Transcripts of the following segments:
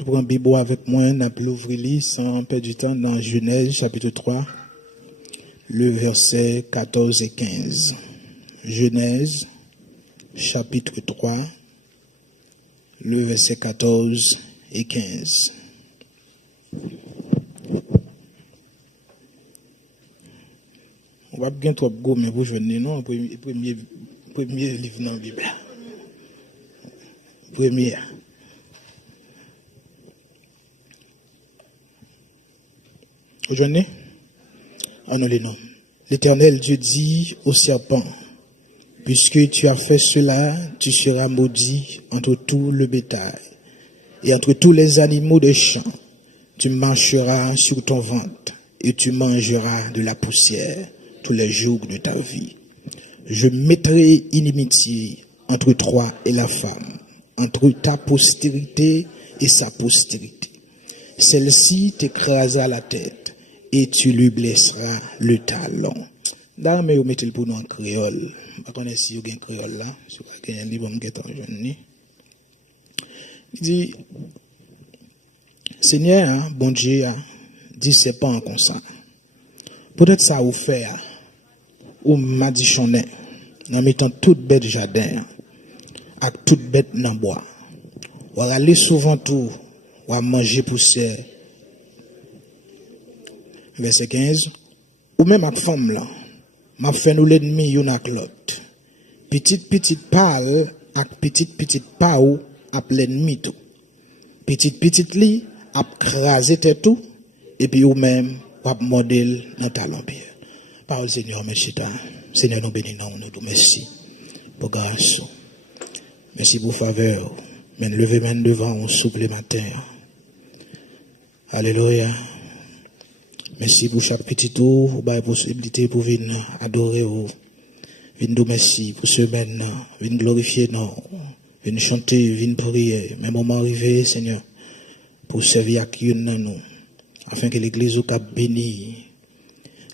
Tu prends Bible avec moi, on a l'ouvrir sans perdre du temps dans Genèse chapitre 3, le verset 14 et 15. Genèse chapitre 3, le verset 14 et 15. On va bien trop go, mais vous venez, non, premier livre dans la Bible. Premier. Aujourd'hui, nous les noms. L'Éternel Dieu dit au serpent, puisque tu as fait cela, tu seras maudit entre tout le bétail et entre tous les animaux des champs. Tu marcheras sur ton ventre et tu mangeras de la poussière tous les jours de ta vie. Je mettrai inimitié entre toi et la femme, entre ta postérité et sa postérité. Celle-ci t'écrasera la tête et tu lui blesseras le talon. D'ailleurs, mais vous mettez le pour nous en créole. Je connais si vous avez un créole là. Si vous avez un livre, vous avez un jeune. Il dit, Seigneur, bon Dieu, dit c'est pas un consent. Peut-être ça vous fait, ou m'a dit chonnet, en mettant toute bête jardin, avec toute bête dans bois. Ou aller souvent tout, ou manger poussière. Verset 15. Ou même avec femme là, m'a fait nous l'ennemi yon ak l'autre. Petite pâle, ak petite paou, ap l'ennemi tout. Petite li, ap krasé tout, et puis ou même, ap modèle dans talon pied. Parole Seigneur, merci ta. Seigneur, nous bénissons, nous nous merci pour grâce. Merci pour faveur. Mais levez main devant, on souple matin. Alléluia. Merci pour chaque petit tour, pour la possibilité pour venir adorer, venir nous merci pour ce semaine, venir glorifier, venir chanter, venir prier. Même moment arrivé, Seigneur, pour servir à qui nous, afin que l'église au cap béni,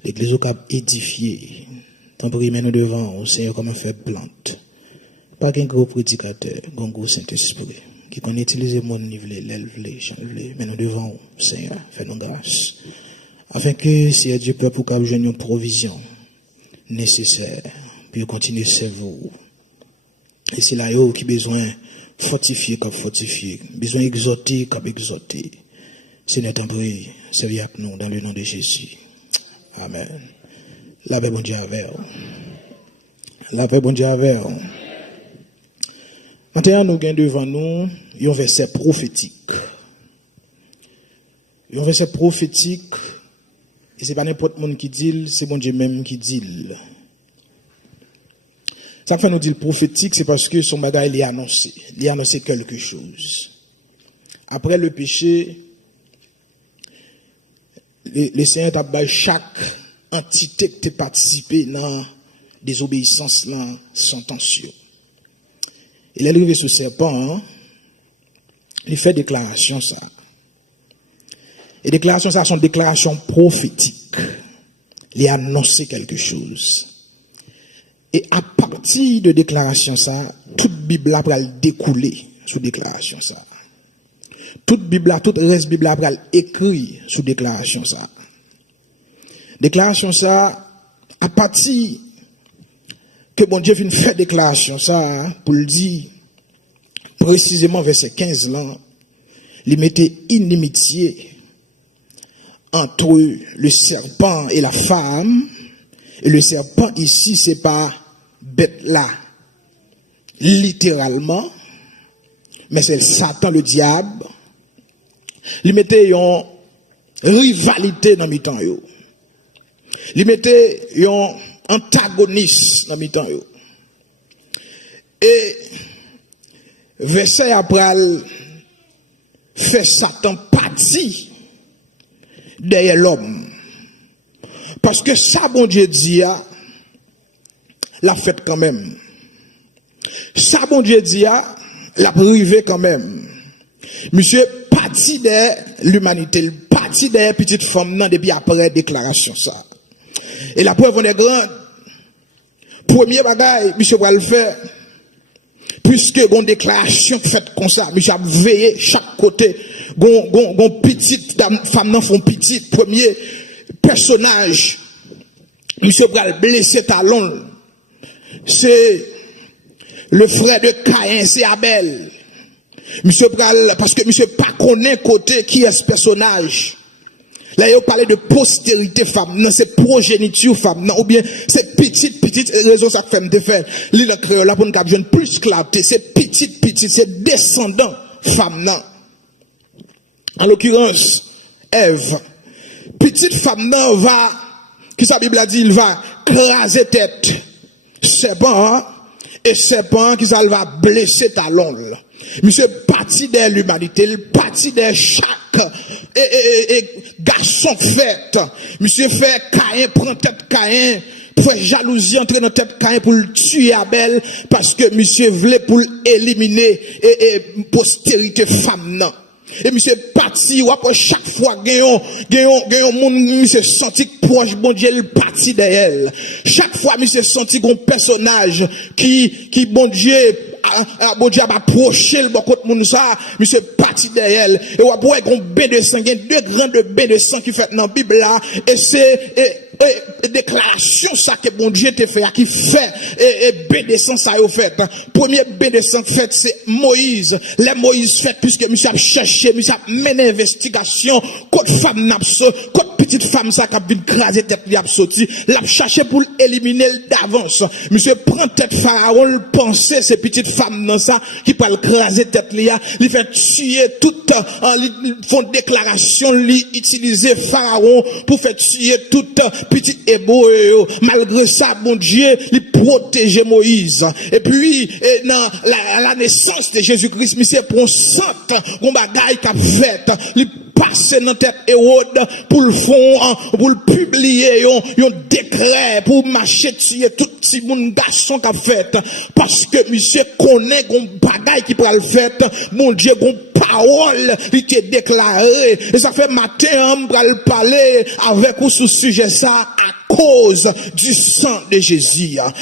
l'église au cap édifié. Tant pis, nous devant, au Seigneur, comme un faible plante. Pas qu'un gros prédicateur, un gros Saint-Esprit, qui connaît utiliser mon nivelé, l'élever, changeler, mais nous devant, Seigneur, fais-nous grâce. Afin que si Dieu peut pour qu'il y ait une provision nécessaire, puis continuer à servir. Et c'est là qui a besoin fortifier comme fortifier, besoin exhorter comme exhorter. Seigneur, t'en prie, servir avec nous dans le nom de Jésus. Amen. La paix, bon Dieu, avec vous. La paix, bon Dieu, avec vous. Maintenant, nous avons devant nous un verset prophétique. Un verset prophétique. Et ce n'est pas n'importe qui qui dit, c'est bon Dieu même qui dit. Ça fait nous dire prophétique, c'est parce que son bagage il est annoncé. Il est annoncé quelque chose. Après le péché, le Seigneur t'a donné chaque entité qui a participé dans la désobéissance, dans son tension. Il est arrivé sous serpent, il fait déclaration ça. Et déclaration, ça sont déclarations prophétiques. Il a annoncé quelque chose. Et à partir de déclaration, ça, toute Bible a découlé sous déclaration, ça. Toute Bible, toute reste Bible a écrit sous déclaration, ça. Déclaration, ça, à partir que bon Dieu vient faire déclaration, ça, pour le dire, précisément verset 15 là, il mettait inimitié entre le serpent et la femme. Et le serpent ici, c'est pas bête là, littéralement, mais c'est Satan, le diable. Il mettait une rivalité dans mi-temps. Il mettait un antagoniste dans mi-temps. Et verset après, fait Satan partie derrière l'homme. Parce que ça, bon Dieu dit, l'a fait quand même. Ça, bon Dieu dit, l'a privé quand même. Monsieur, parti de l'humanité, parti de petite femme, non, depuis après déclaration, ça. Et la preuve, on est grande. Premier bagage, monsieur va le faire. puisque gon déclaration faite comme ça, monsieur a veillé chaque côté, gon petite femme nan font petit premier personnage, monsieur pral blessé talon, c'est le frère de Caïn, c'est Abel. Monsieur pral, parce que monsieur pas connaît côté qui est ce personnage. Là, il parlait de postérité femme, non, c'est progéniture femme, non, ou bien c'est petite raison ça fait me faire. L'île créole là pour nous capter plus clarté, c'est petite, c'est descendant femme, non. En l'occurrence, Ève. Petite femme, non, va, qui sa Bible a dit, il va craser tête. Serpent, et serpent, qui ça va blesser talon. Monsieur parti de l'humanité, il parti de chaque et garçon fait. Monsieur fait Caïn, prend tête Caïn, fait jalousie entre dans tête Caïn pour le tuer Abel, parce que monsieur voulait pour éliminer et postérité femme non. Et monsieur parti, ou après chaque fois, gagnons moun, monsieur senti proche, bon Dieu, il parti d'elle. Chaque fois, monsieur senti qu'on personnage qui, bon Dieu, bon Dieu, a approché le bon côté moun ça, monsieur parti derrière. Et ou après, qu'on bain de sang, il y a deux grands bains de sang qui fait dans la Bible là, et c'est, déclaration ça que bon Dieu te fait, qui fait, et bain de sang ça y fait. Premier bain de sang fait, c'est Moïse. Les Moïse fait, puisque monsieur a cherché, monsieur a mené investigation, côté femme n'a côté petite femme ça qui a vu craser tête, il a sorti, l'a cherché pour éliminer d'avance. Monsieur prend tête Pharaon, le pensait, ces petites femmes dans ça, qui peut le craser tête là, il fait tuer toute, ils font déclaration, ils utiliser Pharaon pour faire tuer toute petite hébreu. Malgré ça, bon Dieu, il protégeait Moïse. Et puis, dans la naissance de Jésus-Christ, monsieur prend sainte, on bagaille qu'a fait, il passe dans tête Hérode pour le fond, pour le publier, un décret pour marcher tuer tout petit monde garçon qu'a fait. Parce que monsieur connaît qu'on bagaille qui peut le faire, mon Dieu, qu'on parole, il t'est déclaré. Et ça fait matin, on va le parler avec vous sur ce sujet ça, à cause du sang de Jésus. À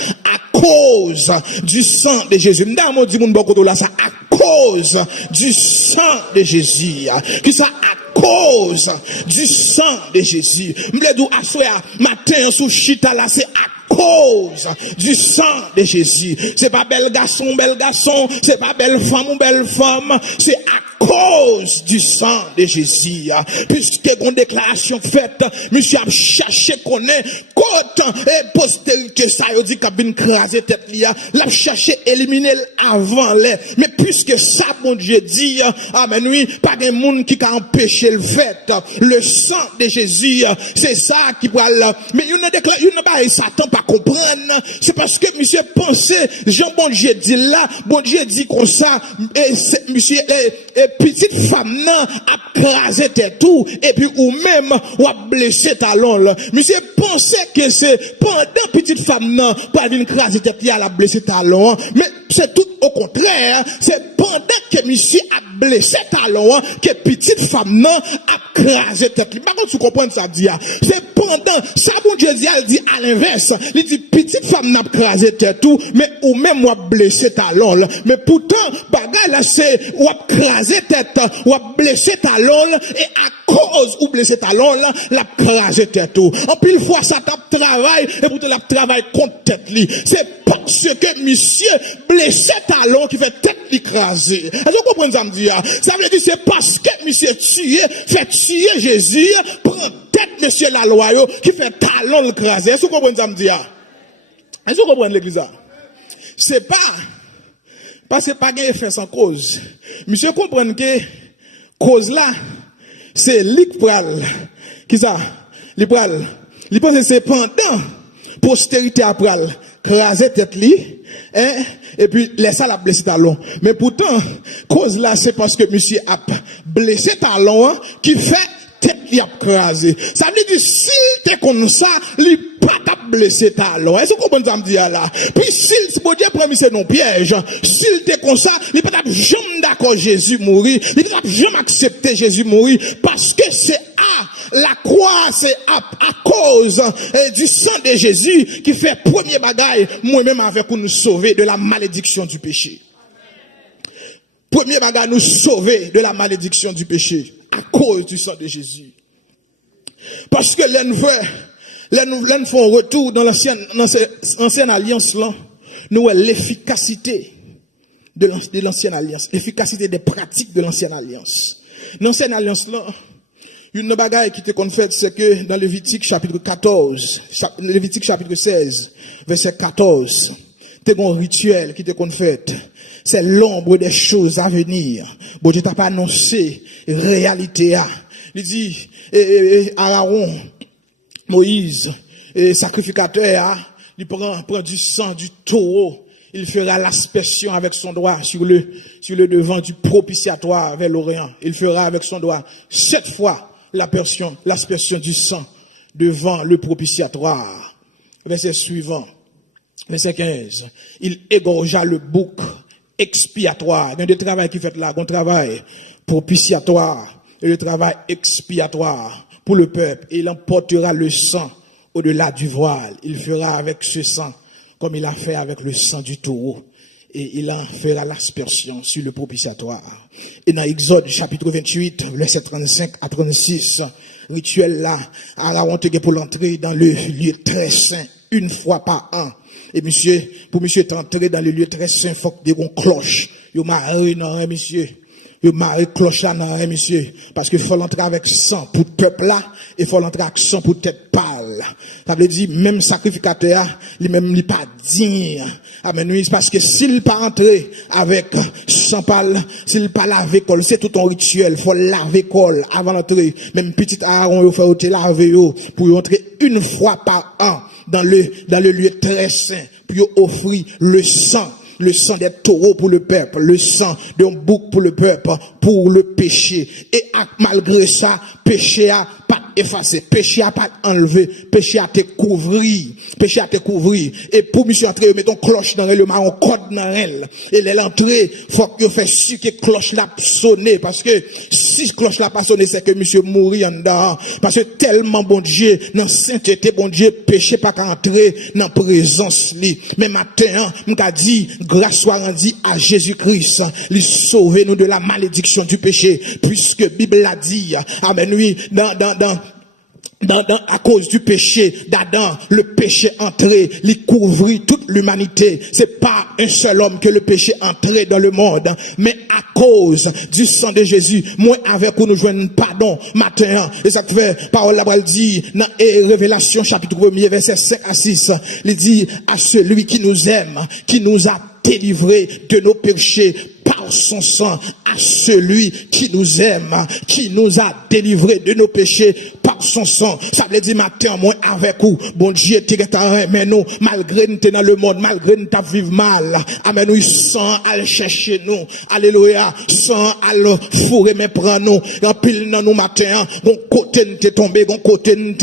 cause du sang de Jésus. M'damo dit mon beaucoup là ça, à cause du sang de Jésus. Qui ça à cause du sang de Jésus. M'bledou assoya matin sous chita là c'est à cause du sang de Jésus. C'est pas bel garçon, c'est pas belle femme ou belle femme, c'est à cause du sang de Jésus. Puisque une déclaration faite, monsieur a cherché qu'on est côté et postérité ça il dit qu'a bien craser tête là, l'a cherché éliminer avant les. Mais puisque ça bon Dieu dit, amen oui, pas de monde qui a empêché le fait. Le sang de Jésus, c'est ça qui va mais il ne pas Satan pas comprendre, c'est parce que monsieur pensait Jean bon Dieu dit là, bon Dieu dit comme ça et monsieur et petite femme nan a crasé tête tout et puis ou même ou a blessé talon là. Monsieur pensait que c'est pendant petite femme nan pas venir craser tête il a blessé talon, mais c'est tout au contraire, c'est pendant que monsieur a blessé talon que petite femme nan a crasé tête. Par contre tu comprends ça dit, c'est pendant ça bon Dieu dit, elle dit à l'inverse, il dit petite femme n'a crasé tête tout mais ou même ou a blessé talon là. Mais pourtant bagay là c'est ou a crasé tête ou a blessé talon et à cause ou blessé talon là la crasé tête tout. En pile fois ça tape travail et pour la travail contre tête li. C'est parce que monsieur blessé talon qui fait tête li crasé. Est-ce que vous comprenez ça me dit? Ça veut dire c'est parce que monsieur fait tuer Jésus prend tête monsieur la loi qui fait talon le crasé. Est-ce que vous comprenez ça me dit? Est-ce que vous comprenez l'église? C'est pas parce que pas gain effet sans cause. Monsieur comprend que cause là c'est l'ipral qui ça l'ipral il pense que c'est pendant postérité après craser tête li hein et puis laisser la blessé talon. Mais pourtant cause là c'est parce que monsieur a blessé talon qui fait tête li a crasé. Ça veut dire s'il te comme ça, li pas t'a blessé talon. Est-ce que vous comprenez ça me dit là? Puis s'il bon Dieu promis c'est non piège. S'il te comme ça, li pas t'a jamais d'accord Jésus mourir, li pas jamais accepter Jésus mourir parce que c'est à la croix, c'est à cause du sang de Jésus qui fait premier bagaille moi-même avec pour nous sauver de la malédiction du péché. Premier bagage, nous sauver de la malédiction du péché à cause du sang de Jésus. Parce que l'un font retour dans l'ancienne alliance là, nous l'efficacité de l'ancienne alliance, l'efficacité des pratiques de l'ancienne alliance. L'ancienne alliance là, une bagaille qui te confesse, c'est que dans Lévitique chapitre 14, Lévitique chapitre 16, verset 14, t'es un rituel qui te confesse. C'est l'ombre des choses à venir. Bon Dieu t'a pas annoncé réalité. Il dit, Aaron, Moïse, sacrificateur, il prend du sang du taureau. Il fera l'aspersion avec son doigt sur le devant du propitiatoire vers l'Orient. Il fera avec son doigt 7 fois l'aspersion du sang devant le propitiatoire. Verset suivant, verset 15. Il égorgea le bouc expiatoire. Il y a des travail qui fait là, un travail propitiatoire et le travail expiatoire pour le peuple. Et il emportera le sang au-delà du voile. Il fera avec ce sang comme il a fait avec le sang du taureau. Et il en fera l'aspersion sur le propitiatoire. Et dans Exode chapitre 28, verset 35 à 36, rituel là, Aaron te pour l'entrer dans le lieu très saint une fois par an. Et pour monsieur entrer dans le lieu très saint, il faut que des cloches. Yo marre non monsieur. Yo marre cloche là non monsieur, parce que faut l'entrer avec sang pour peuple là et faut l'entrer avec sang pour tête pâle. Ça veut dire même sacrificateur, lui pas digne. Amen, oui, parce que s'il pas entrer avec sang pâle, s'il pas laver col, c'est tout un rituel, faut laver col avant d'entrer. Même petit Aaron yo faut te laver yo pour entrer une fois par an dans le lieu très saint pour offrir le sang des taureaux pour le peuple, le sang d'un bouc pour le peuple, pour le péché. Et malgré ça, péché a pas effacé, péché a pas enlevé, péché a te couvrir, Et pour monsieur entrer, mettons cloche dans le marron, code dans elle. Et l'entrée, faut que fait sûr que cloche l'a sonné, parce que si cloche l'a pas sonné, c'est que monsieur mourit en dedans. Parce que tellement bon Dieu, dans sainteté, bon Dieu, péché pas qu'à entrer dans présence li. Mais matin, m'ka dit, grâce soit rendue à Jésus-Christ, lui sauver nous de la malédiction du péché, puisque Bible l'a dit, amen, oui, à cause du péché d'Adam, le péché entré, il couvrit toute l'humanité. C'est pas un seul homme que le péché entré dans le monde, mais à cause du sang de Jésus, moi avec vous nous joignons pardon matin. Et ça fait, parole la dit, dans Révélation chapitre 1er, verset 5 à 6, il dit, à celui qui nous aime, qui nous a délivrés de nos péchés par son sang, à celui qui nous aime, qui nous a délivrés de nos péchés par son sang. Ça veut dire matin, moi avec vous, bon Dieu, mais nous, malgré nous dans le monde, malgré nous vivre mal, amen, nous, sans aller chercher nous, alléluia, sans aller fourrer, mais prendre nous, en pile dans nous matin, bon côté nous tombé, bon côté nous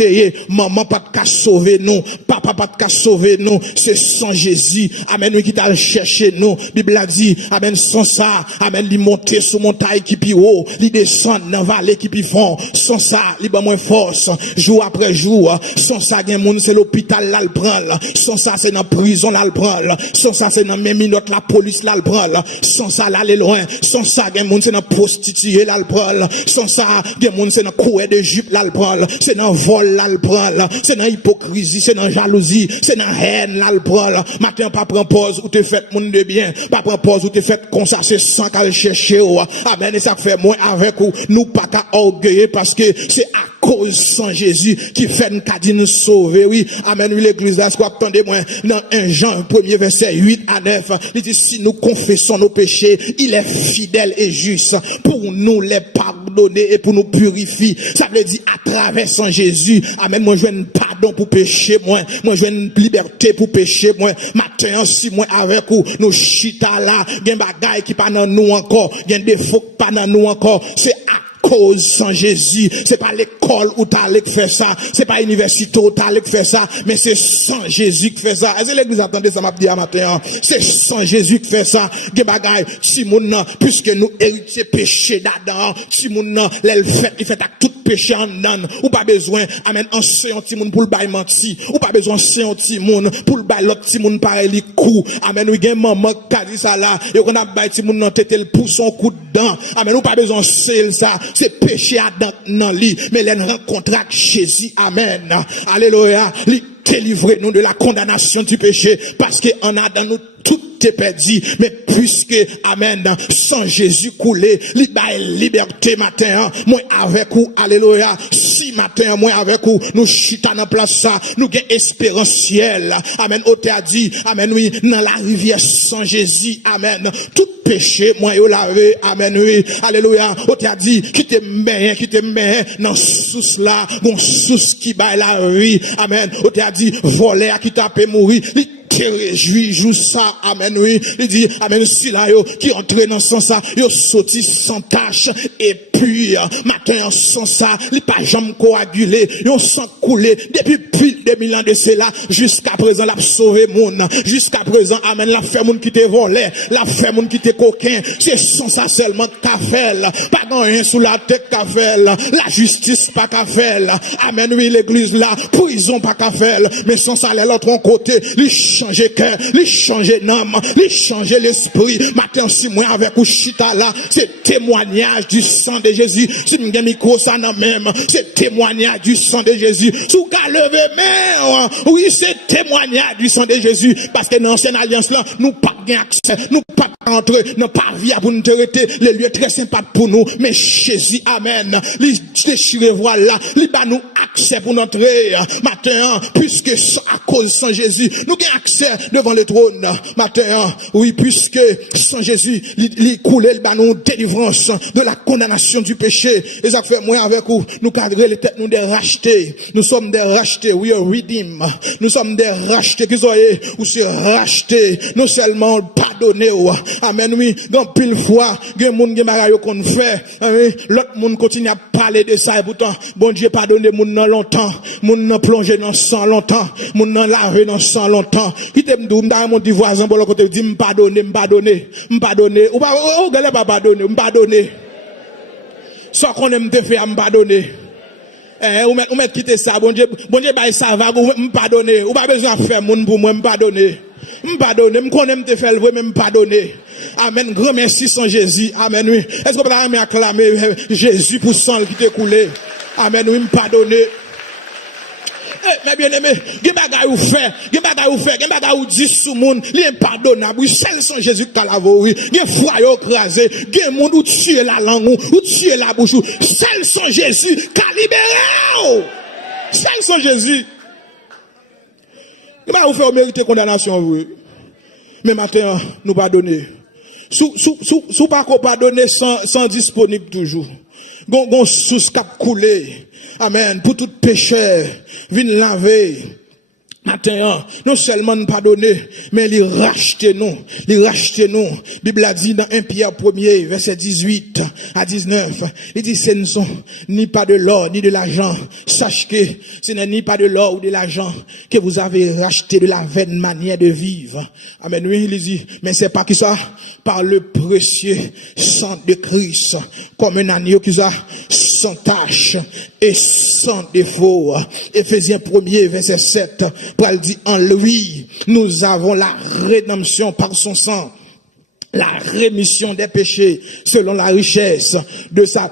maman pas de sauver nous, papa pas de sauver nous, c'est sans Jésus, amen, nous qui t'a cherché nous, Bible a dit, amen, sans ça, amen, li monter sous montagne qui pi haut, li descendre dans vallée qui pi fond, sans ça, li ba moins force, jour après jour, sans ça, gen moun c'est l'hôpital là le prend, sans ça c'est dans prison là le prend, sans ça c'est dans même minute la police là le prend, sans ça là aller loin, sans ça gen moun c'est dans prostituée là le prend, sans ça gen moun c'est dans coué de jupe là le prend, c'est dans vol là le prend, c'est dans hypocrisie, c'est dans jalousie, c'est dans haine là le prend, matin pas prend pause ou te fait moun de bien, pas prend pause ou te fait comme ça, c'est sans qu'à chercher, amen, et ça fait moins avec vous, nous pas qu'à orgueiller parce que c'est à cause sans Jésus qui fait nous dit nous sauver, oui, amen, oui, l'église là, quoi, attendez-moi, dans 1 Jean, 1er verset 8 à 9, il dit, si nous confessons nos péchés, il est fidèle et juste pour nous les pardonner et pour nous purifier. Ça veut dire, à travers sans Jésus, amen, moi, je veux un pardon pour pécher, moi, je veux une liberté pour pécher, moi, matin, si moi, avec vous, nous chita là, gen bagay qui pas dans nous encore, gen défaut qui pas dans nous encore, c'est à cause sans Jésus, c'est pas l'école où t'as allé faire ça, c'est pas l'université où t'as allé faire ça, mais c'est sans Jésus qui fait ça. Est-ce que l'église attendez ça m'a dit à matin, c'est sans Jésus qui fait ça, gen bagay, si moun, puisque nous héritiers péché d'Adam, si moun, l'elle fait, il fait à tout péché en nan, ou pas besoin, amen, enseigner un petit monde pour le bail menti, ou pas besoin enseigner un petit monde pour le bail l'autre petit monde pareil li coup, amen, oui, gen maman qui dit ça là, et qu'on a bail petit monde dans tête, le pousse son coup dedans, amen, ou pas besoin enseigner ça, c'est péché à dans li, mais les rencontre avec Jésus, amen, alléluia, li délivrer nous de la condamnation du péché, parce que en a dans nous tout est perdu, mais puisque, amen, sans Jésus coulé, liberté matin, moi avec vous, alléluia, si matin, moi avec vous, nous chita dans place ça, nous gain espérance-ciel, amen, on t'a dit, amen, oui, dans la rivière sans Jésus, amen, tout péché, moi, yo lavé, amen, oui, alléluia, on t'a dit, qui te met, dans sous là, bon sous qui baille la vie, amen, on t'a dit, voler, qui t'a fait mourir, te réjouis, joue ça, amen, oui, il dit, amen, si là, yo, qui entre dans son ça, yo sorti sans tâche, et puis, matin, sans ça, il pas jamais coagulé, yo sans couler, depuis plus de 2000 ans de cela, jusqu'à présent, l'a sauvé moun, jusqu'à présent, amen, la fait moun qui te volé, la fait moun qui te coquin, c'est sans ça seulement qu'a fait, pas dans rien sous la tête qu'a fait, la justice pas qu'a fait, amen, oui, l'église là, prison pas qu'a fait, mais sans ça, l'autre côté, changer cœur, lui changer l'âme, lui changer l'esprit. Matin, si moi avec ou chita là, c'est témoignage du sang de Jésus. Si m'gen micro ça non même, c'est témoignage du sang de Jésus. Sous qu'à lever main, oui, c'est témoignage du sang de Jésus. Parce que dans l'ancienne alliance là, nous pas gain accès, nous pas entrer, nous pas via pour nous traiter les lieux très sympas pour nous. Mais Jésus, amen, lui déchirer voilà, lui ba nous accès pour nous entrer. Matin, puisque à cause sans Jésus, nous gain accès devant le trône matin, oui, puisque sans Jésus, il coulait nous délivrance de la condamnation du péché. Et ça fait moi avec vous, nous cadrer les têtes, nous des rachetés. Nous sommes des rachetés, we are redeemed. Nous sommes des rachetés, qui soyez, ou c'est rachetés, non seulement pardonnés. Amen, oui, dans pile fois, il y a des gens qui qu'on fait, l'autre monde continue à parler de ça, et pourtant, bon Dieu pardonne les gens longtemps, les gens plongé dans le sang longtemps, les gens lavé dans le sang longtemps. Qui te m'dou m'da mon petit voisin pour le côté dit m'pardonner ou pas galè pas pardonner m'pardonner soit qu'on aime te faire m'pardonner ou mettre quitter ça bon Dieu bail ça va m'pardonner ou pas besoin faire moun pour moi m'pardonner m'connaît te faire vrai même pardonner. Amen, grand merci sans Jésus. Amen, oui. Est-ce que vous pouvez acclamer Jésus pour sang qui t'est coulé? Amen, oui, m'pardonner. Mais bien aimé, gen bagay ou fait, gen bagay ou dit sous moun, li impardonnable, oui, seul son Jésus qui la oui, gen froid yo crasé, gen moun ou tuer la langue ou tuer la bouche, seul son Jésus qui libéré. Seul son Jésus. Gen bagay ou fait ou mériter condamnation oui. Mais maintenant, nous pardonner. Sous pas qu'on pardonner sans disponible toujours. Gon sous cap couler. Amen. Pour tout pécheur, vin laver. Matin, non seulement nous pardonner, mais il racheter nous. Bible a dit dans 1 Pierre 1er, verset 18 à 19. Il dit, ce ne sont ni pas de l'or, ni de l'argent. Sache que ce n'est ni pas de l'or ou de l'argent que vous avez racheté de la vaine manière de vivre. Amen. Oui, il dit, mais c'est pas qui ça? Par le précieux sang de Christ, comme un agneau qui soit sans tache et sans défaut. Éphésiens 1er, verset 7. Paul dit, en lui, nous avons la rédemption par son sang, la rémission des péchés, selon la richesse de sa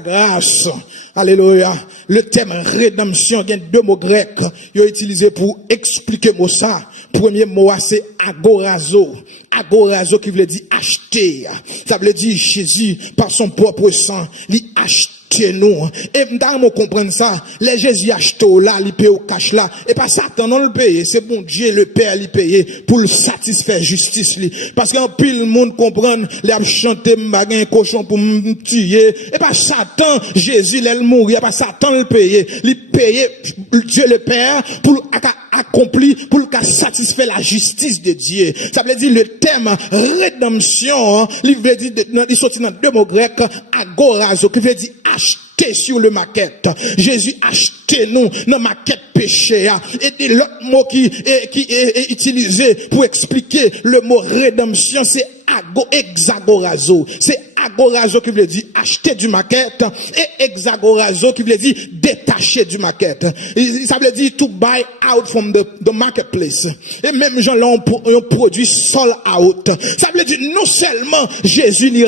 grâce. Alléluia. Le terme rédemption, il y a deux mots grecs, il est utilisé pour expliquer mot ça. Premier mot, c'est agorazo. Agorazo qui veut dire acheter. Ça veut dire Jésus, par son propre sang, il achète nous. Et m'dam comprendre ça, les Jésus achète là, il paye au cash là, et pas Satan non le paye, c'est bon Dieu le Père il paye pour le satisfaire justice li. Parce qu'en pile monde comprendre, les chanter m'bagay cochon pour me tuer, et pas Satan, Jésus il mourir, pas Satan le paye, il paye Dieu le Père pour accompli pour le cas satisfaire la justice de Dieu. Ça veut dire le terme rédemption, il veut dire il sorti dans deux mots grecs agorazo qui veut dire acheter sur le maquette. Jésus acheté nous dans maquette péché. Et l'autre mot qui est utilisé pour expliquer le mot rédemption, c'est hexagorazo. C'est agorazo qui veut dire acheter du maquette et exagorazo qui veut dire détacher du maquette. Ça veut dire to buy out from the marketplace. Et même gens là ont produit sold out. Ça veut dire non seulement Jésus il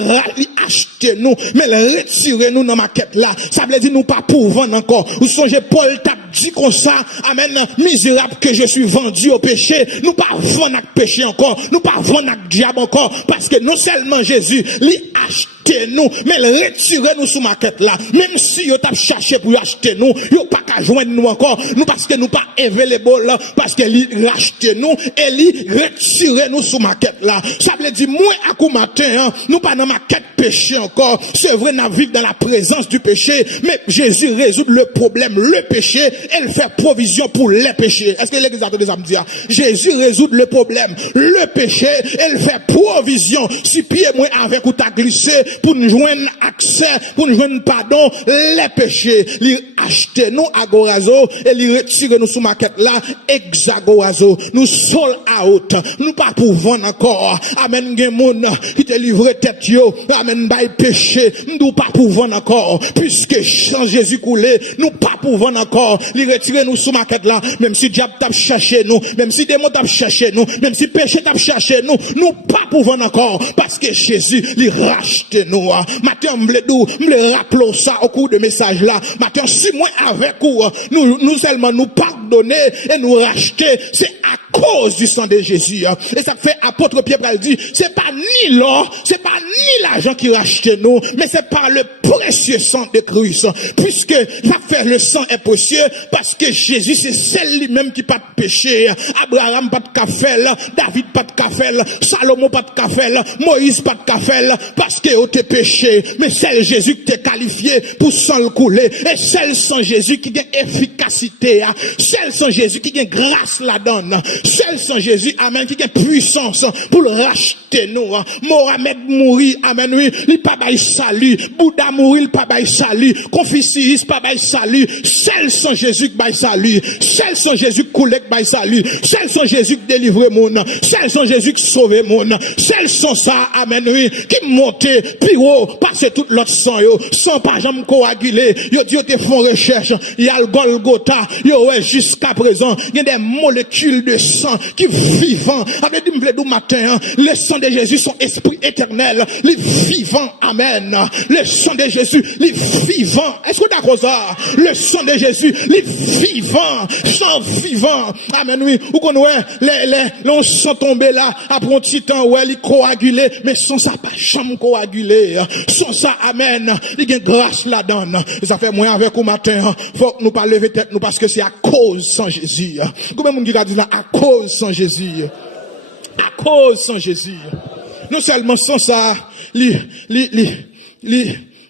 acheter nous, mais il retirer nous dans maquette là. Ça veut dire nous pas pour vendre encore. Vous songez Paul t'a dit comme ça, amen, misérable que je suis vendu au péché. Nous pas vendre avec péché encore. Nous pas vendre avec diable encore. Parce que non seulement Jésus il acheter nous, mais il retirer nous sous maquette là. Même si yo t'a cherché pour acheter nous, yo pas qu'à joindre nous encore. Nous parce que nous pas available là, parce que il racheter nous et il retirer nous sous maquette là. Ça veut dire moi à coup matin, hein, nous pas dans maquette péché encore. C'est vrai, nous vivons dans la présence du péché, mais Jésus résout le problème, le péché, et il fait provision pour les péchés. Est-ce que l'église a entendu ça me dire? Jésus résout le problème, le péché, et il fait provision. Si pied moi avec ou t'as glissé, pour nous joindre accès, pour nous joindre pardon, les péchés. Il achète nous agorazo, et il retire nous sous maquette là, exagorazo. Nous sold out. Nous pas pour vendre encore. Amen, gen moun qui te livre tête yo. Amen, by péché. Nous pas pour vendre encore. Puisque sans Jésus coulé, nous pas pour vendre encore. Il retire nous sous maquette là. Même si diable t'a cherché nous, même si démon t'a cherché nous, même si péché t'a cherché nous, nous pas pour vendre encore. Parce que Jésus, il rachète nous. Maintenant, m'le rappelons ça au cours de message là. Maintenant, si moi avec vous, nous seulement nous pardonner et nous racheter, c'est à cause du sang de Jésus. Et ça fait apôtre Pierre elle dit, c'est pas ni l'or, c'est pas ni l'argent qui rachète nous, mais c'est par le précieux sang de Christ. Puisque ça fait le sang est précieux, parce que Jésus c'est celle lui-même qui pas de péché. Abraham pas de café, David pas de café, Salomon pas de café, Moïse pas de café, parce que au te péché. Mais c'est Jésus qui t'est qualifié pour sang le couler. Et c'est le sang Jésus qui a efficacité. C'est le sang Jésus qui a grâce la donne. C'est le sang Jésus, amen, qui a puissance pour le racheter nous. Mohamed mourit, amen, oui, il pas bail salut. Bouddha mourit, il pas bail salut. Confucius pas bail salut. C'est le sang Jésus qui bail salut. C'est le sang Jésus qui coule qui bail salut. C'est le sang Jésus qui délivre mon. C'est le sang Jésus qui sauve mon. C'est le sang ça, amen, oui, qui monte, puis haut, passe tout l'autre sang, yo, sans pas jamais coaguler. Yo dit, yo te font recherche. Il y a le Golgotha. Yo, ouais, jusqu'à présent, il y a des molécules de sang qui vivant. Avec du matin, le sang de Jésus, son esprit éternel, les vivants, amen. Le sang de Jésus, les vivants. Est-ce que d'accord ça? Le sang de Jésus, les vivants, sang vivant. Amen, oui. Ou qu'on ouais, on sang tomber là, après un petit temps, ouais, il coagulé, mais sans ça, pas jamais coagulé. Sans ça, amen. Il y a grâce là-dedans. Ça fait moins avec au matin. Faut que nous pas lever tête, nous, parce que c'est à cause sans Jésus. Combien de monde qui a dit là, à cause sans Jésus. À cause sans Jésus. Non seulement sans ça,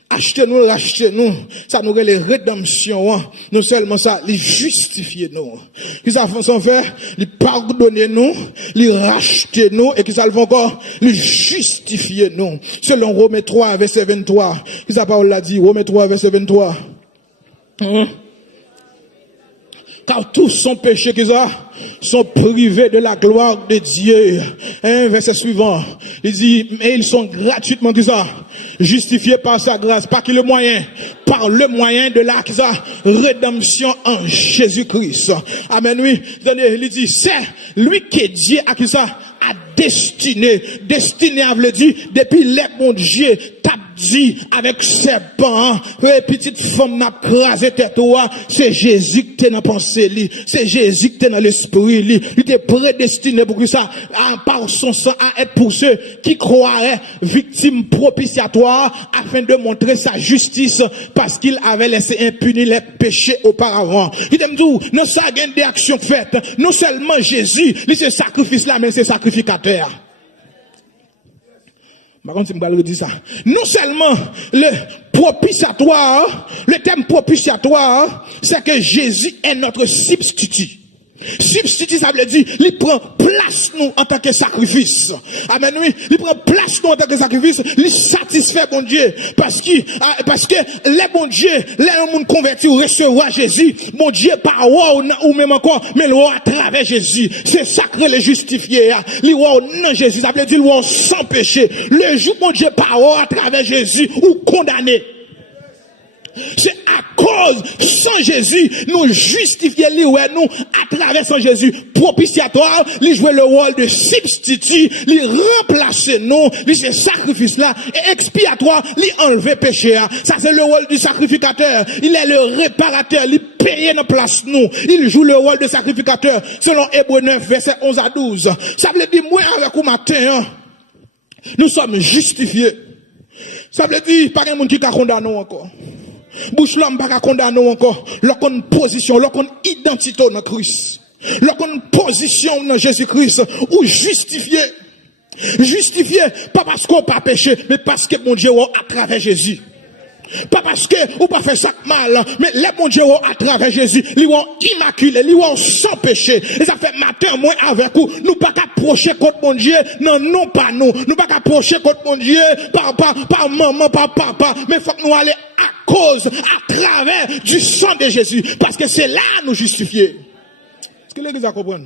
achetez-nous, rachetez-nous. Ça nous les rédemption. Non seulement ça, les justifier nous. Qu'ils savent faire, les pardonner nous, les racheter nous, et qu'ils savent encore les justifier nous. Selon Romains 3, verset 23. Qu'ils savent l'a dit, Romains 3, verset 23. Car tous sont péchés qu'ils ont, sont privés de la gloire de Dieu. Verset suivant. Il dit, mais ils sont gratuitement, qu'ils ont, justifiés par sa grâce, par qui le moyen? Par le moyen de la rédemption en Jésus-Christ. Amen, oui. Il dit, c'est lui qui Dieu a qui ça? A destiné. Destiné à veut dire, depuis les mon Dieu, t'a dit avec ses pans, petite femme n'a crasé tête toi, c'est Jésus qui t'es dans pensée li, c'est Jésus qui t'es dans l'esprit li, il t'est prédestiné pour que ça, par son sang, à être pour ceux qui croiraient victimes propitiatoires, afin de montrer sa justice, parce qu'il avait laissé impunis les péchés auparavant. Il t'aime tout, non ça gagne des actions faites, non seulement Jésus, il se sacrifice là, mais c'est sacrificateur. Par contre, si je me dis ça, non seulement le propitiatoire, le terme propitiatoire, c'est que Jésus est notre substitut. Substitut, ça veut dire, il prend place nous en tant que sacrifice. Amen, oui. Il prend place nous en tant que sacrifice. Il satisfait bon Dieu. Parce que les bon Dieu, les gens convertis ou recevoir Jésus, bon Dieu, pas ou même encore, mais le à travers Jésus. C'est sacré le justifier. Le non Jésus, ça veut dire le sans péché. Le jour, bon Dieu, pas à travers Jésus ou condamné. C'est à cause, sans Jésus, nous justifier nous à travers sans Jésus propitiatoire, lui jouer le rôle de substitut, lui remplacer nous, lui ce sacrifice là, et expiatoire, lui enlever péché. Ça c'est le rôle du sacrificateur. Il est le réparateur, il paye notre place nous. Il joue le rôle de sacrificateur, selon Hébreux 9, verset 11 à 12. Ça veut dire, moi avec vous matin, nous sommes justifiés. Ça veut dire, pas un monde qui a condamné encore. Bouche l'homme pas condamner encore. Lorsqu'on position, lorsqu'on identité dans Christ. Lorsqu'on position dans Jésus-Christ ou justifié. Justifié pas parce qu'on pas péché, mais parce que mon Dieu à travers Jésus. Pas parce que ou pas fait ça mal, mais les bon Dieu à travers Jésus, ils sont immaculés, ils sont sans péché. Et ça fait matin moi avec vous, nous pas approcher contre mon Dieu, non pas nous. Nous pas approcher contre mon Dieu par maman, par papa, mais faut que nous aller à cause, à travers du sang de Jésus, parce que c'est là nous justifier. Est-ce que l'église a compris?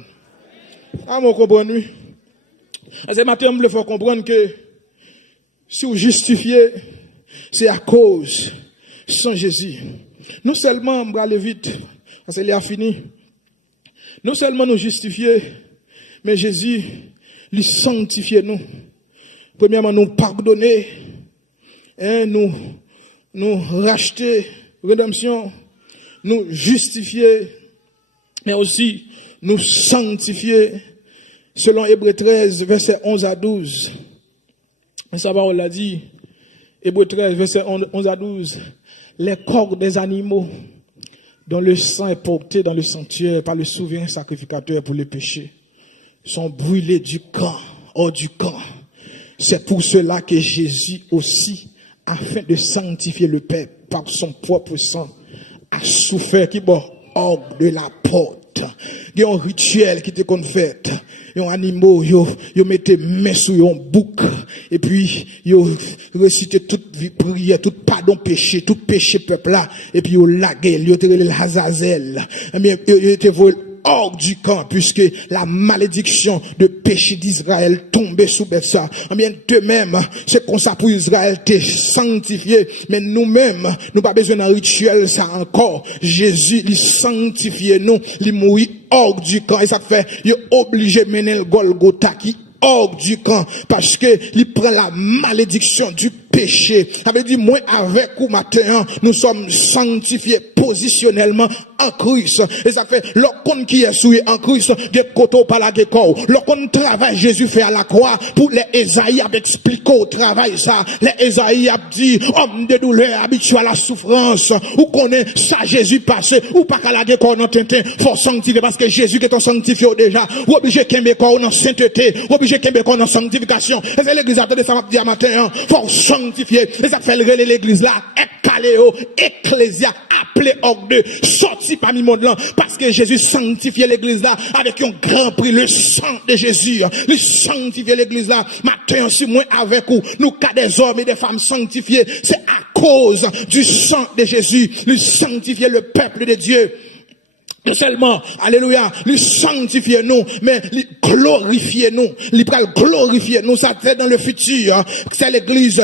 Ah, moi comprendre oui. Ce matin, il faut comprendre que si vous justifiez, c'est à cause sans Jésus. Non seulement on va aller vite, parce qu'il a fini. Non seulement nous justifier, mais Jésus lui sanctifier nous. Premièrement, nous pardonner, nous racheter, rédemption, nous justifier, mais aussi nous sanctifier, selon Hébreux 13, verset 11 à 12. Et sa parole l'a dit, Hébreux 13, verset 11 à 12, les corps des animaux dont le sang est porté dans le sanctuaire par le souverain sacrificateur pour les péchés sont brûlés du camp, hors du camp. C'est pour cela que Jésus aussi, afin de sanctifier le peuple par son propre sang, a souffert qui bord hors de la porte. Il y a un rituel qui était qu'on fait. Il y a un animal, ils mettaient main sur un bouc. Et puis, ils récitaient toute prière, tout pardon péché, tout péché peuple là. Et puis, ils laguaient, ils étaient le Hazazel. Ils étaient hors du camp, puisque la malédiction de péché d'Israël tombait sous ça. Bien, de même, c'est comme ça pour Israël t'es sanctifié. Mais nous-mêmes, nous pas besoin d'un rituel, ça encore. Jésus, il sanctifié nous, il mourit hors du camp. Et ça fait, il est obligé de mener le Golgotha qui hors du camp, parce que il prend la malédiction du péché. Ça veut dire, moi avec vous matin, nous sommes sanctifiés positionnellement en Christ. Et ça fait, l'on qui est souillé en Christ, de côté par la décor. L'on travail Jésus fait à la croix, pour les Esaïe expliquer au travail ça. Les Esaïe dit, homme de douleur, habitué à la souffrance, ou connaît ça Jésus passé, ou pas qu'à la décor dans tintin, faut sanctifier, parce que Jésus qui est sanctifié déjà, ou obligé qu'il y ait dans sainteté, ou obligé qu'il y ait dans sanctification. Et c'est l'église, attendez, ça va dire matin, faut sanctifier. Et ça fait l'église là, Ecclésia, ecclésia, appelé hors de, sorti parmi le monde là, parce que Jésus sanctifiait l'église là, avec un grand prix, le sang de Jésus. Il sanctifiait l'église là, matin aussi, moi avec vous, nous, cas des hommes et des femmes sanctifiés, c'est à cause du sang de Jésus. Il sanctifiait le peuple de Dieu. Non seulement, alléluia, lui sanctifier nous, mais lui glorifier nous. Lui pral glorifier nous, ça fait dans le futur. C'est l'église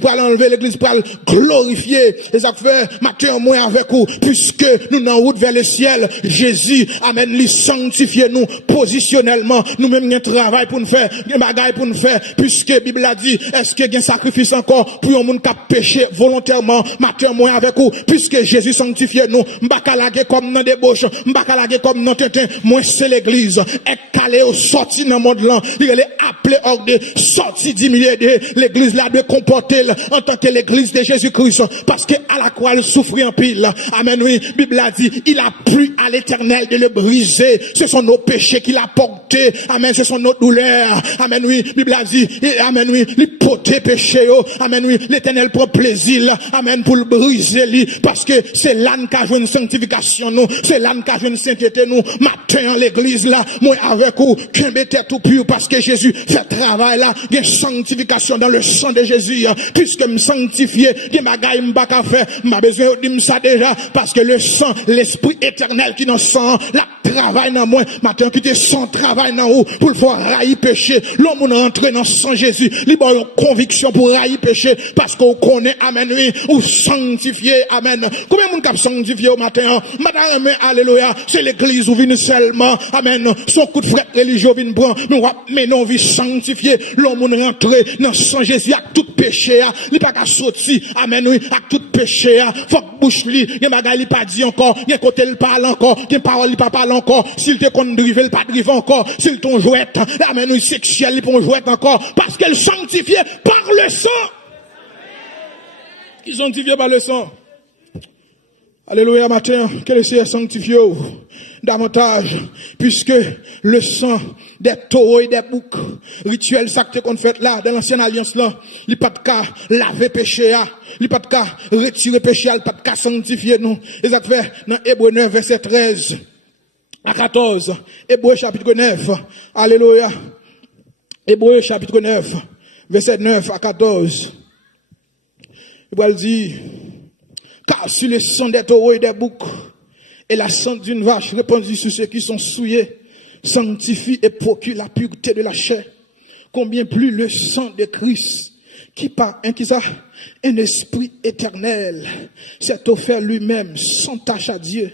pral enlever, l'église pral glorifier. Et ça fait, matin, moi avec vous, puisque nous n'en route vers le ciel, Jésus, amen, lui sanctifier nous, positionnellement. Nous-mêmes, il y a un travail pour nous faire, il y a un bagage pour nous faire, puisque la Bible a dit, est-ce qu'il y a un sacrifice encore pour un monde qui a péché volontairement, matin, moi avec vous, puisque Jésus sanctifier nous, m'bakalage comme dans des bouches. M'bakalage comme non tintin, moi c'est l'église, est calé au sorti dans le monde là, il est appelé hors de sorti diminué de l'église là, de comporter en tant que l'église de Jésus-Christ, parce que à la croix il souffrit en pile, amen oui, Bible a dit, il a plu à l'éternel de le briser, ce sont nos péchés qu'il a portés, amen, ce sont nos douleurs, amen oui, Bible a dit, amen oui, il portait péché, amen oui, l'éternel prend plaisir, amen, pour le briser, parce que c'est là qu'a joué une sanctification, nous, c'est là là, nous avons une sainteté, nous, matin, l'église là, moi avec vous, qu'un bête tout pur, parce que Jésus fait travail là, il y a sanctification dans le sang de Jésus, puisque me sanctifié, il y a bagaille m'pas qu'à faire, m'a besoin de dire ça déjà, parce que le sang, l'esprit éternel qui dans le sang, la travail dans moi, matin, qui te sang travail dans vous, pour le faire railler péché, l'homme rentre dans le sang Jésus, il y a une conviction pour railler péché, parce qu'on connaît, amen, oui, ou sanctifié, amen. Combien de monde qui sanctifié au matin, madame, alléluia, c'est l'église où vient seulement, amen, son coup de fret religieux vient prendre, mais non, vie sanctifié, l'homme rentre dans le sang Jésus, avec tout péché, il pas qu'à sortir, amen, oui, avec tout péché, faut que bouche li, il y a pas dit encore, il y a côté il parle encore, il y a parole il pas parle encore, s'il te compte driver, il pas driver encore, s'il ton jouette, amen, oui, sexuel, il peut jouette encore, parce qu'elle sanctifié par le sang. Qui sanctifié par le sang. Alléluia, matin, qu'elle essaie de sanctifier davantage, puisque le sang des taureaux et des boucs, rituel sacré qu'on fait là, dans l'ancienne alliance là, il n'y a pas de cas laver péché, il n'y a pas de cas retirer péché, il n'y a pas de cas sanctifier nous. Et ça fait dans Hébreux 9, verset 13 à 14, Hébreux chapitre 9, alléluia, Hébreux chapitre 9, verset 9 à 14, il va dire, car sur le sang des taureaux et des boucs, et la sang d'une vache répandue sur ceux qui sont souillés, sanctifie et procure la pureté de la chair. Combien plus le sang de Christ, qui par un esprit éternel, s'est offert lui-même sans tâche à Dieu,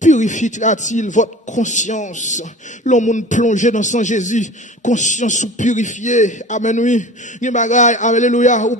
purifiera-t-il votre conscience? L'homme plongé dans sang Jésus, conscience purifiée. Amen, oui. Alléluia. Ou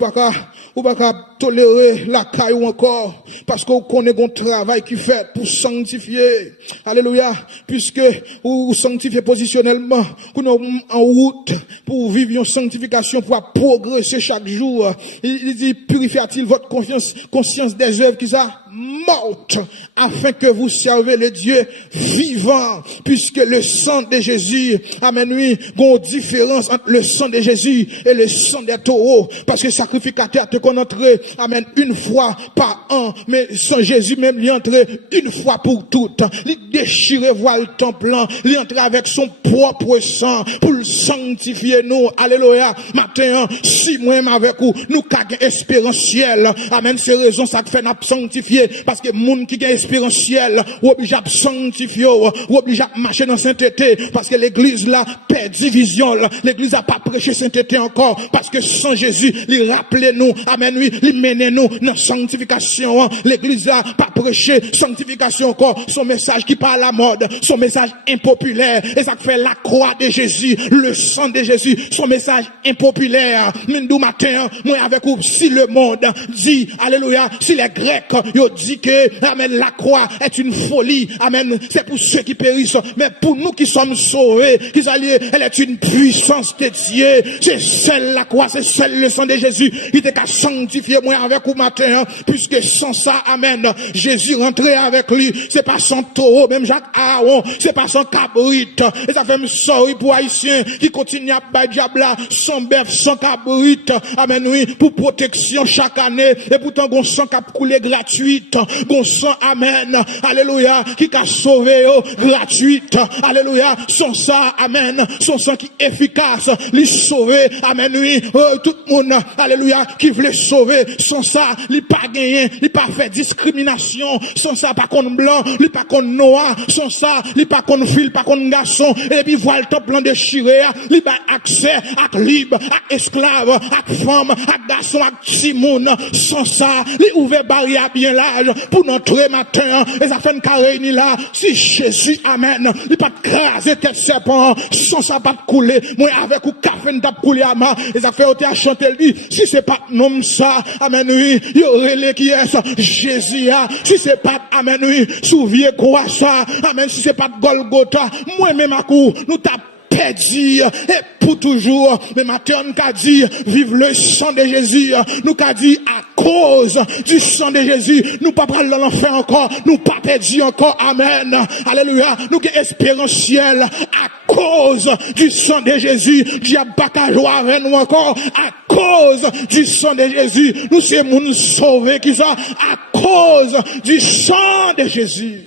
pas tolérer la caille ou encore, parce qu'on connaît un travail qui fait pour sanctifier. Alléluia. Puisque, ou sanctifier positionnellement, qu'on est en route pour vivre une sanctification, pour progresser chaque jour. Il dit, purifiera-t-il votre conscience des œuvres qui sont mortes, afin que vous servez le Dieu vivant, puisque le sang de Jésus, amen, oui, il y a une différence entre le sang de Jésus et le sang des taureaux, parce que sacrificateur te qu'on entre, amen, une fois par an, mais sans Jésus même, il entre une fois pour toutes, il déchire voile le temple, il entre avec son propre sang, pour le sanctifier nous, alléluia, matin, si moi-même avec vous, nous avons espérentiel, amen, c'est raison, ça fait nous sanctifier, parce que moun qui a espérentiel, ou obligé à sanctifier, ou obligé à marcher dans sainteté, parce que l'église là, perd division, l'église a pas prêché sainteté encore, parce que sans Jésus, il rappelait nous, amen, oui, il menait nous dans sanctification, l'église a pas prêché sanctification encore, son message qui parle à la mode, son message impopulaire, et ça fait la croix de Jésus, le sang de Jésus, son message impopulaire, mindou matin, moi avec vous, si le monde dit, alléluia, si les Grecs, yo dit que, amen, la croix est une folie, amen, c'est pour ceux qui périssent, mais pour nous qui sommes sauvés, qui alliés, elle est une puissance de Dieu, c'est seule la croix, c'est seul le sang de Jésus, il était qu'à sanctifier moi avec vous matin, puisque sans ça, amen, Jésus rentrait avec lui, c'est pas son taureau, même Jacques Aaron, c'est pas son cabrit, et ça fait me sorry pour Haïtiens, qui continuent à battre diabla, sans bœuf, sans cabrit, amen, oui, pour protection chaque année, et pourtant, on sang cap couler gratuite, gon sang, amen, alléluia, qui a sauvé, gratuite, alléluia, son sang, amen, son sang qui est efficace, lui sauver, amen, oui, tout le monde, alléluia, qui voulait sauver, son sang, lui pas gagné, lui pas fait discrimination, son sang pas contre blanc, lui pas contre noir, son sang, lui pas contre fille, pas contre garçon, et puis voilà le top plan déchiré, lui pas accès à libre, à esclave, à femme, à garçon, à timoun, son sang, lui ouvert barrière bien large pour n'entrer matin, et ça fait une carré là, si Jésus, amen, il pas de craser tête serpent, sans ça pas de couler, moi avec ou café n'a pas couler à ma, et ça fait ôter à chanter, dit, si c'est pas nom ça, amen, oui, il y aurait les qui est ça, Jésus, si c'est pas, amen, oui, souviez quoi ça, amen, si c'est pas de Golgotha, moi-même à coup, nous tapons perdu et pour toujours. Mais matin, nous qu'a dit, vive le sang de Jésus. Nous qu'a dit, à cause du sang de Jésus, nous pas prendre l'enfer encore, nous pas perdu encore. Amen. Alléluia. Nous qui espérentiel à cause du sang de Jésus. Diable pas qu'à jouer avec nous encore. À cause du sang de Jésus. Nous sommes moun sauvés qui sont à cause du sang de Jésus.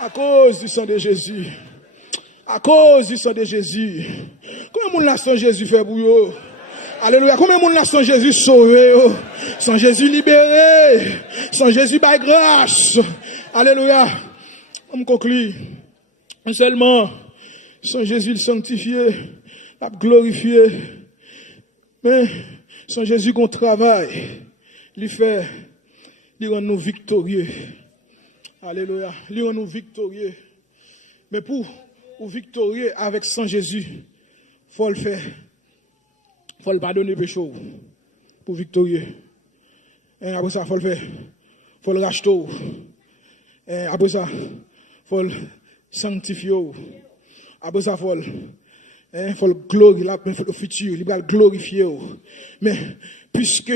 À cause du sang de Jésus. À cause du sang de Jésus. Combien de monde la sang Jésus fait pour vous? Alléluia. Combien de monde la sang Jésus sauvé? Sang Jésus libéré. Sang Jésus by grâce. Alléluia. On me conclut. Seulement, sang Jésus le sanctifié, la glorifié. Mais, sans Jésus qu'on travaille, lui fait, lui rend nous victorieux. Alléluia. Lui rend nous victorieux. Mais pour victorieux avec sans Jésus, faut le faire. Faut le pardonner péché pour victorieux. Et après ça, faut le faire. Faut le racheter. Et après ça, faut le sanctifier. Après ça, faut le glorifier, faut le futur, il va le glorifier. Mais, puisque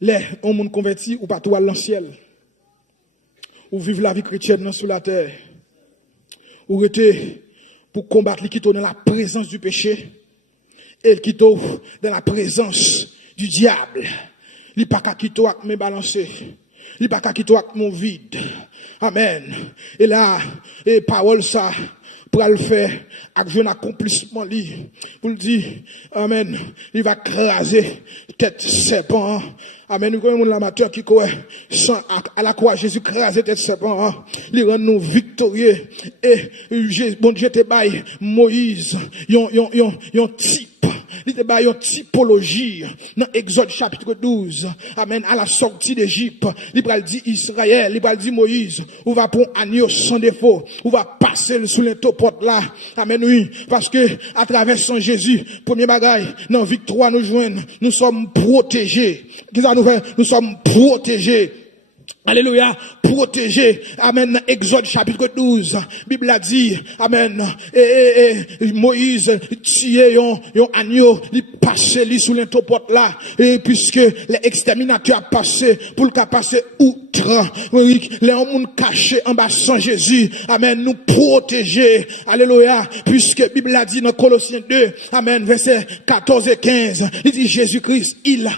les hommes convertis ou pas tout à l'ancien, ou vivre la vie chrétienne sur la terre, ou était pour combattre les qui dans la présence du péché, et qui dans la présence du diable. Il pas qu'à quitter avec mes balancés. Il pas qu'à quitter avec mon vide. Amen. Et là, et parole ça, pour le faire, avec un accomplissement, pour le dire, amen, il va craser tête serpent. Amen. Nous connaissons l'amateur qui croit à la croix, Jésus craser tête serpent. Il rend nous victorieux. Et, bon Dieu te baille, Moïse, yon type. Il te baille une typologie dans Exode chapitre 12. Amen. À la sortie d'Égypte, il va dire Israël, il va dire Moïse, on va prendre agneau sans défaut, on va passer sous les topotes là. Amen, oui. Parce que, à travers son Jésus, premier bagaille, dans victoire nous joignent, nous sommes protégés. Qu'est-ce que ça nous fait? Nous sommes protégés. Alléluia, protégé. Amen. Exode chapitre 12. Bible a dit, amen. Moïse tié yon agneau, il passé li sous l'intopote là. Et puisque les exterminateurs passé pour le cas passer outre, les hommes cachés en bas sans Jésus. Amen. Nous protéger. Alléluia. Puisque Bible a dit dans Colossiens 2, amen, verset 14 et 15, il dit Jésus-Christ, il a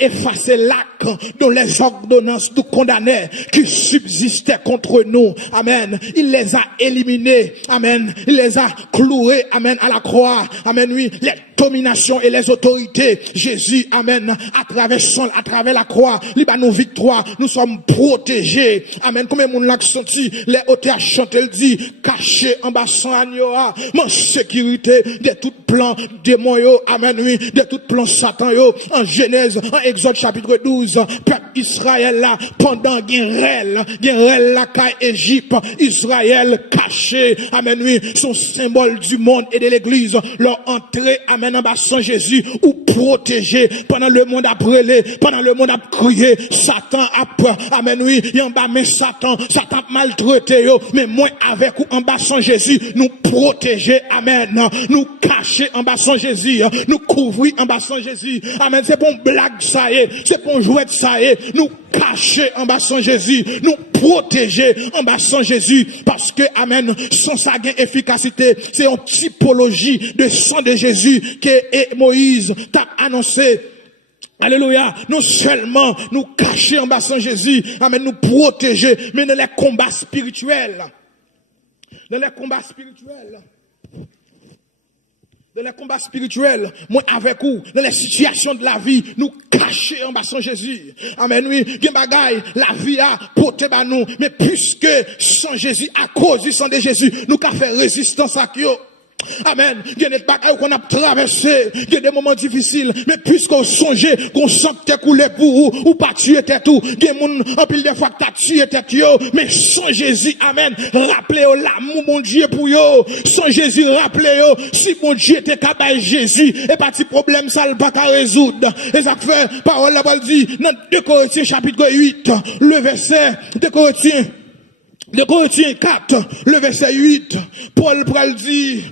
effacé l'acte dont les ordonnances nous condamnaient qui subsistaient contre nous. Amen. Il les a éliminés. Amen. Il les a cloués. Amen. À la croix. Amen. Oui. Les dominations et les autorités. Jésus. Amen. À travers la croix. Liba nos victoires. Nous sommes protégés. Amen. Comme mon l'a senti. Les auteurs chantent. Elle dit. Caché en bas sans agneau. Mon sécurité de tout plan démon yo. Amen. Oui. De tout plan Satan yo. En Genèse. En Exode chapitre 12. Peuple Israël là. Pendant Guerrel la caille Égypte, Israël caché, amen, oui, son symbole du monde et de l'église, leur entrée, amen, en bas sans Jésus, ou protégé, pendant le monde a brûlé, pendant le monde a crié, Satan a peur, amen, oui, y en bas, mais Satan maltraité, yo, mais moi, avec ou en bas sans Jésus, nous protéger, amen, nous cacher en bas sans Jésus, nous couvrir en bas sans Jésus, amen, c'est pour blague ça y est, c'est pour jouer ça y est, nous cacher en bas sans Jésus, nous protéger en bas sans Jésus, parce que, amen, sans sa gain efficacité, c'est une typologie de sang de Jésus que Moïse t'a annoncé. Alléluia. Non seulement nous cacher en bas sans Jésus, amen, nous protéger, mais dans les combats spirituels. Dans les combats spirituels, moi avec vous, dans les situations de la vie, nous cacher en bas sans Jésus. Amen, oui, gen bagay, la vie a porté ba nous, mais puisque sans Jésus, à cause du sang de Jésus, nous qu'a fait résistance à Dieu. Amen. Il y a des bagages qu'on a traversé, il y a des moments difficiles, mais puisqu'on songe, qu'on sent que t'es coulé pour vous, ou pas tuer tête tout, il y a des gens, en pile de fois que t'as tué tête yo, mais sans Jésus, amen, rappelez-vous l'amour, mon Dieu, pour yo, sans Jésus, rappelez-vous, si mon Dieu était capable Jésus, et pas de problème, ça le pas qu'à résoudre. Et ça fait, parole la parole dit, dans 2 Corinthiens chapitre 8, le verset, 2 Corinthiens 4, le verset 8, Paul pral dit,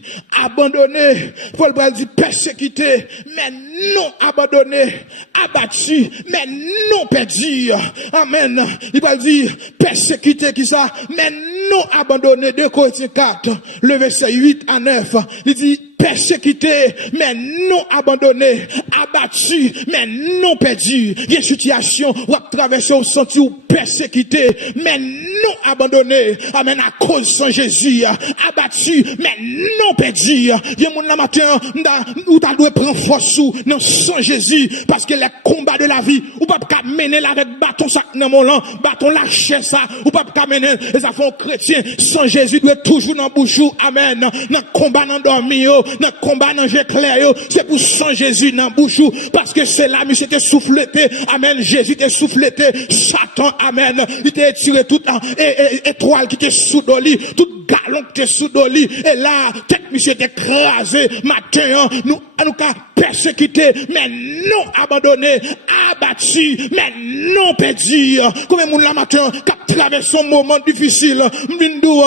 abandonné, Paul pral dit, persécuté, mais non abandonné, abattu, mais non perdu. Amen. Il pral dire, persécuté qui ça, mais non abandonné. 2 Corinthiens 4, le verset 8 à 9, il dit, persécuté, mais non abandonné, abattu, mais non perdu. Il y a une situation où traverser au senti ou persécuté, mais non abandonné, amen, à cause sans Jésus, abattu, mais non perdu. Il y a mon la matin, où t'as dû prendre force sous, non, sans Jésus, parce que les combats de la vie, ou pas qu'à mener là avec bâton sac dans mon lan, bâton lâcher ça, ou pas qu'à mener, les affaires chrétiens, sans Jésus, doit toujours dans bouchou, amen, dans combat dans dormi, dans combat dans j'éclair, c'est pour sans Jésus dans bouchou, parce que c'est là, monsieur t'es souffleté, amen, Jésus t'es souffleté, Satan, amen, il t'a tiré toute étoile qui t'est sous doli, tout galon qui t'est sous doli, et là, tête monsieur t'est écrasé, matin, nous persécuté, mais non abandonné, abattu, mais non perdu. Comme moun la matin, qui traverse un moment difficile, m'dou,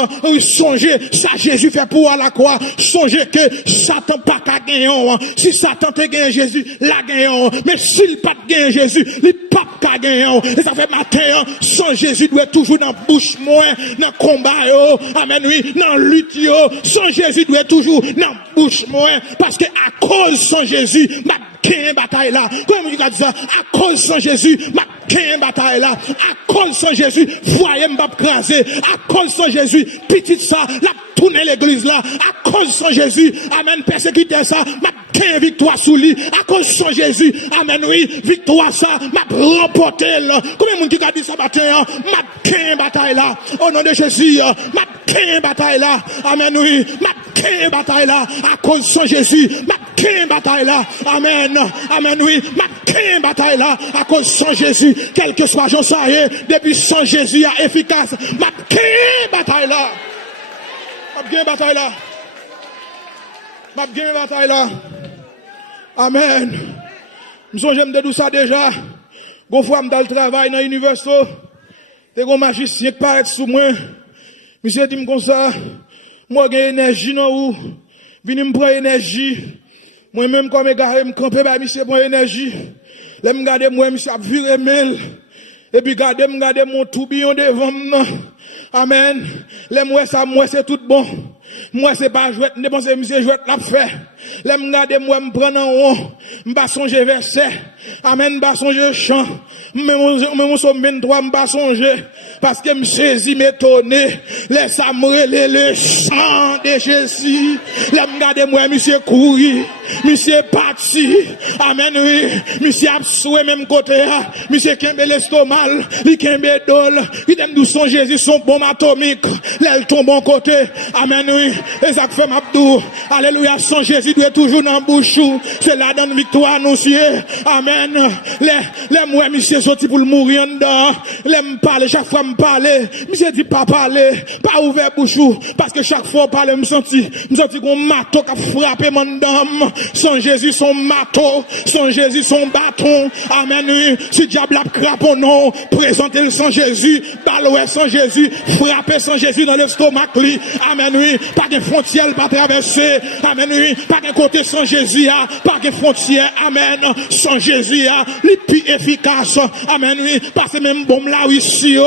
songez, ça Jésus fait pour à la croix, songez que Satan pas qu'à gagner. Si Satan te gagne Jésus, la gagne. Mais s'il pas gagne Jésus, il pas qu'à gagner. Et ça fait matin, sans Jésus doit toujours dans bouche moins, dans combat yo, amen oui, dans lutte yo, sans Jésus doit toujours dans bouche moins, parce que à cause sans Jésus, ma bataille là. Comment vous dites ça? À cause sans Jésus, ma bataille là. À cause sans Jésus, foyer m'a crasé. À cause sans Jésus, petite ça, la tourner l'église là. À cause sans Jésus, amen, persécuter ça, ma victoire sous lui. À cause sans Jésus, amen, oui, victoire ça, m'a remporté là. Combien de monde qui a dit ça matin? Ma bataille là. Au nom de Jésus, ma bataille là. Amen, oui, ma bataille là. À cause sans Jésus, ma bataille là. Amen. Amen, oui. Ma bataille là. À cause sans Jésus. Quel que soit, j'en sais, depuis sans Jésus, efficace. Ma bataille là. Ma bataille là. Ma bataille là. Amen. J'aime de tout ça déjà. Gon fois, dans le travail dans l'université. T'es un magicien qui paraît sous moi. Monsieur dit comme ça. Moi, j'ai énergie dans où. Vini me prendre énergie. Moi-même, comme je me camper, monsieur prend énergie. Là, je regarde moi, monsieur a viré mail. Et puis, regardez mon tourbillon devant moi. Amen. Là, moi, c'est tout bon. Moi, c'est pas jouet, ne pensez, monsieur, jouet l'a fait. Là, moi, me prendre en haut. M'ba songer verset. Amen, m'ba songer chant. Même son 23, m'ba songer. Parce que m'saisi m'étonné. Laisse à me le sang de Jésus. Là, moi, monsieur courir. Monsieur parti. Amen, oui. Monsieur absoué même côté. Monsieur kembe l'estomac. Li kembe dol. Il aime d'où son Jésus, son bombe atomique. Là, il tombe bon côté. Amen, oui. Et ça fait m'abdou. Alléluia, son Jésus doit toujours dans bouche. C'est là dans victoire annoncée. Amen. Les moi, monsieur, sorti pour le mourir en dedans. Les me parler, chaque fois me parler. Monsieur dit pas parler, pas ouvert bouche. Parce que chaque fois parler, me senti qu'on marteau qui a frappé mon dame. Son Jésus, son marteau. Son Jésus, son bâton. Amen. Oui. Si diable a crapaud, non. Présentez-le sans Jésus. Baloué sans Jésus. Frappé sans Jésus dans l'estomac. Amen. Oui. Pas de frontière, pas traverser. Amen. Oui. Pas de côté sans Jésus. Pas de frontière. Amen. Sans Jésus. Les plus efficaces. Amen. Oui. Parce que même bon là, ici.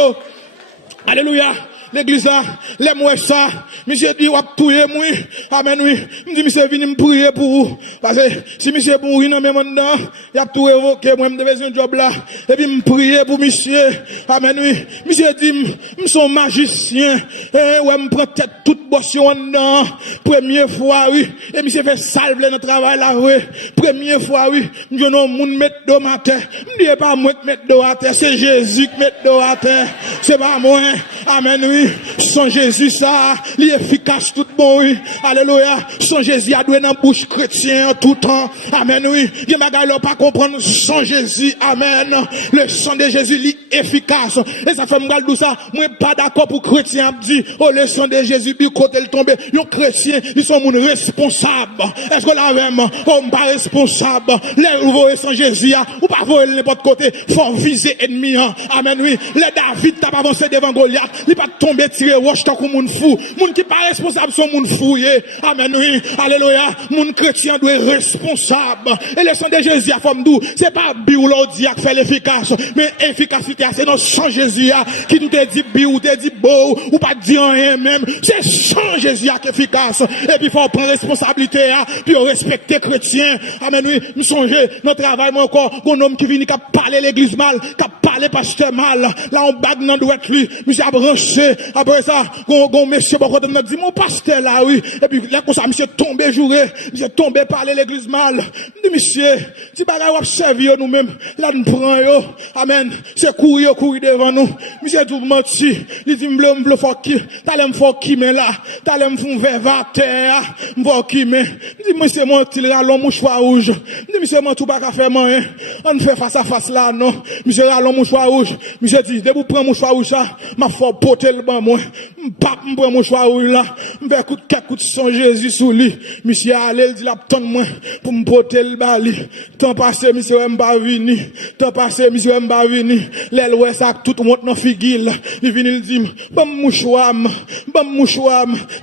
Alléluia. L'église là, les moi ça, monsieur dit, wap touye moi, amen oui, me dit, monsieur vini me prier pour vous, parce que si monsieur pour rien, même maintenant, y a tout évoqué, moi, me devais un job là, et puis me prier pour monsieur, amen oui, monsieur dit, me son magicien, et ouais, me prend tête toute boisson dedans, première fois, oui, et monsieur fait salve dans le travail là, oui, première fois, oui, me dit, non, moun mettre d'eau à terre, me dit, pas moi qui mettre d'eau à terre, c'est Jésus qui met d'eau à terre, c'est pas moi, amen oui. Sans Jésus, ça, il est efficace tout bon, oui. Alléluia. Sans Jésus, il a doué dans la bouche chrétien tout le temps. Amen, oui. Il y a des pas comprendre sans Jésus. Amen. Le sang de Jésus, il est efficace. Et ça fait mal tout ça. Moi, pas d'accord pour chrétien. Dit, oh, le sang de Jésus, puis côté le tomber. Les chrétiens, ils sont responsables. Est-ce que là, même, oh, pas responsable. Les voyez sans Jésus, ou pas voyer n'importe côté. Faut viser ennemi. Amen, oui. Les David, t'as pas avancé devant Goliath. Il pas tomber tirer roche tant qu'on moun fou. Moun qui pas responsable son moun fouillé. Amen, oui. Alléluia. Moun chrétien doit être responsable. Et le sang de Jésus a forme d'où? C'est pas biologie qui fait l'efficace, mais efficacité, c'est non sang Jésus qui nous te dit ou te dit beau, ou pas dire rien même. C'est sang Jésus qui est efficace. Et puis, il faut prendre responsabilité, puis respecter chrétien. Amen, oui. Nous songez, notre travail, moi encore, un homme qui vient, qui a parlé l'église mal, qui a parlé pasteur mal. Là, on bague dans doit lui. Monsieur a branché. Après ça, gon monsieur, bon, on dit, mon pasteur là, oui. Et puis, là, comme ça, monsieur tombé joué. Monsieur tombé parler l'église mal. Je dis, monsieur, si bagay wap servi nous-mêmes, là, nous prenons yo. Amen. C'est courir devant nous. Monsieur tout menti. Il dit, m'ble faut qui, t'allais m'fort qui, mais là, t'allais m'fou vers terre, m'fort qui, mais. Je dis, monsieur, moi, il ralon mouchoir rouge. Je dis, monsieur, moi, tout pas qu'à faire moyen. On fait face à face là, non. Monsieur, ralon mouchoir rouge. Monsieur dit, dès vous prenez mouchoir rouge là, m'a fort poter le ban, moi. M'pap, m'prend mouchoir rouge là. M'fait coup de son Jésus sous lui. Monsieur, allez, il dit, la tonne, moi, pour m'poter le bali. Tant passé, monsieur, m'ba vini. Tant passé, monsieur, m'ba vini. L'aile ouais, ça, tout le monde dans figil. Il vient, il dit, bam mouchoir,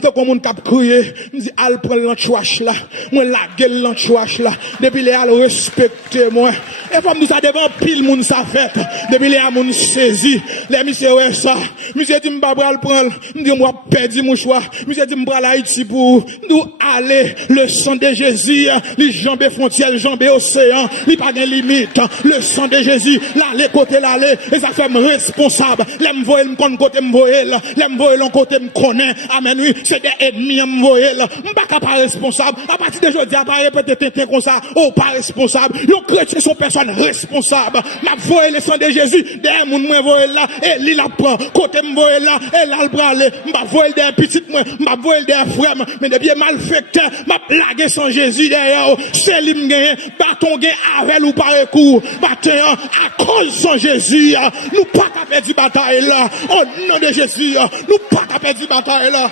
tant qu'on moun cap crier. Il dit, al prend l'anchouache là. Moi, la gueule l'anchouache là. Depuis les al respecter moi. Et comme nous ça devant pile moun ça fait. Depuis les al moun saisi. Les monsieur ouais ça. Monsieur dit, m'ba bral prendre. M'dit, moi, perdu mouchoir. Monsieur dit, m'bral Haïti pour nous aller. Le sang de Jésus, les jambes frontières, les jambes océan, les pas de limite. Le sang de Jésus, l'aller côté l'aller. Et ça fait me responsable. L'aime voyer m'con côté m'voyer là. L'aime voyer l'on côté m'connait. Amen, oui. C'est des ennemis m'voyer là. M'pas pas responsable. À partir de aujourd'hui, à partir peut-être comme ça. Oh, pas responsable. Les chrétiens sont personnes responsables. M'a voyer le sang de Jésus. Derrière moun m'voyer là. Et li la prend. Côté m'voyer là. Et là le bralé. M'a voyer des petites moi. M'a voyer des frères. Mais des bien malfecteurs. M'a plagué sans Jésus derrière. C'est lui m'gagne. Bâton gagne avec ou par recours. Bâton à cause sans Jésus. Nous pas qu'à perdre bataille là. Au nom de Jésus. Nous pas qu'à perdre bataille là.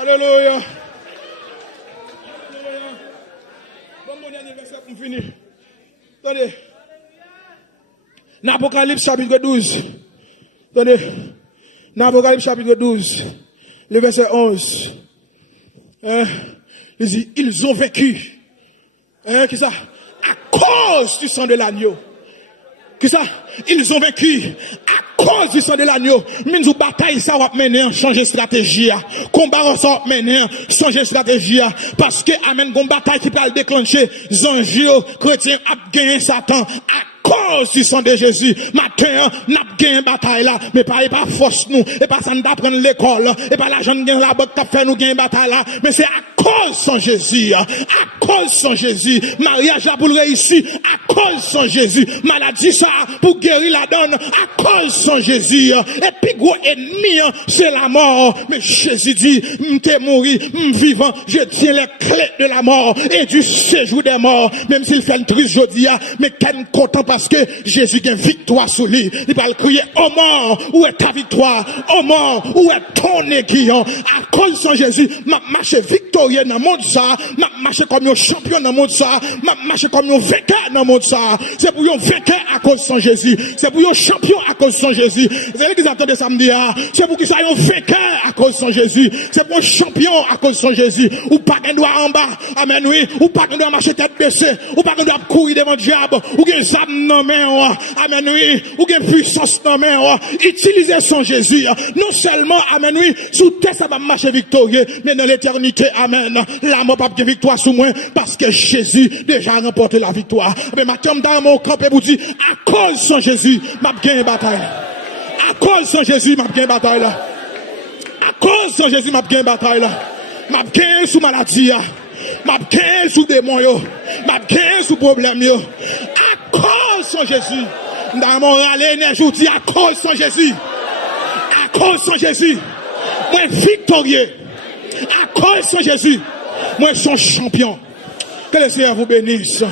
Alléluia. Bon, mon dernier verset pour finir. Attendez. Dans Apocalypse chapitre 12. Attendez. Dans Apocalypse chapitre 12. Le verset 11. Il dit, ils ont vaincu. Qui ça? À cause du sang de l'agneau. Qui ça? Ils ont vaincu à cause du sang de l'agneau. Minzou bataille ça va mener, changer stratégie. Combat ça va mener, changer stratégie. Parce que amen, gon bataille qui peut le déclencher. Zanjio, chrétien, a gagné Satan. À cause du sang de Jésus, matin, n'a gagné bataille là, mais pas force nous, et pas ça nous d'apprendre l'école, et pas l'argent gagne la botte qui fait nous gagner bataille là, mais c'est à cause sans Jésus, à cause sans Jésus, mariage là pour réussir, à cause sans Jésus, maladie ça pour guérir la donne, à cause sans Jésus, et puis gros ennemi, c'est la mort, mais Jésus dit, m'te mouru, vivant, je tiens les clés de la mort, et du séjour des morts, même s'il fait le triste jeudi, mais qu'elle content parce que Jésus a une victoire sur lui. Il va le crier, oh mort, où est ta victoire? Oh mort, où est ton aiguillon? À cause de Jésus, m'a marché victorieux dans le monde ça, m'a marché comme un champion dans le monde ça, m'a marché comme un vainqueur dans le monde ça. C'est pour un vainqueur à cause de Jésus. C'est pour un champion à cause de Jésus. C'est là qu'ils attendent samedi. C'est pour qu'ils soient un vainqueur à cause de Jésus. C'est pour un champion à cause de Jésus. Ou pas qu'un doigt en bas. Amen, oui. Ou pas qu'un doigt marcher tête baissée. Ou pas qu'un doigt courir devant le diable. Ou qu'un zam non mais amen oui, ou une puissance non mais utilisez son Jésus. Non seulement amen oui, sous terre ça va marcher victorieux, mais dans l'éternité amen. La mort pas de victoire sous moi parce que Jésus déjà remporté la victoire. Mais maintenant dans mon camp et vous dit à cause de son Jésus, m'a gagné bataille. À cause de son Jésus, m'a gagné bataille là. À cause de son Jésus, m'a gagné bataille là. M'a gagné sous maladie. M'a gagné sous démon yo. M'a gagné sous problème yo. À cause de Jésus. Dans mon râle, je vous dis à cause de Jésus. À cause de Jésus. Moi victorieux. À cause de Jésus. Moi son champion. Que le Seigneur vous bénisse.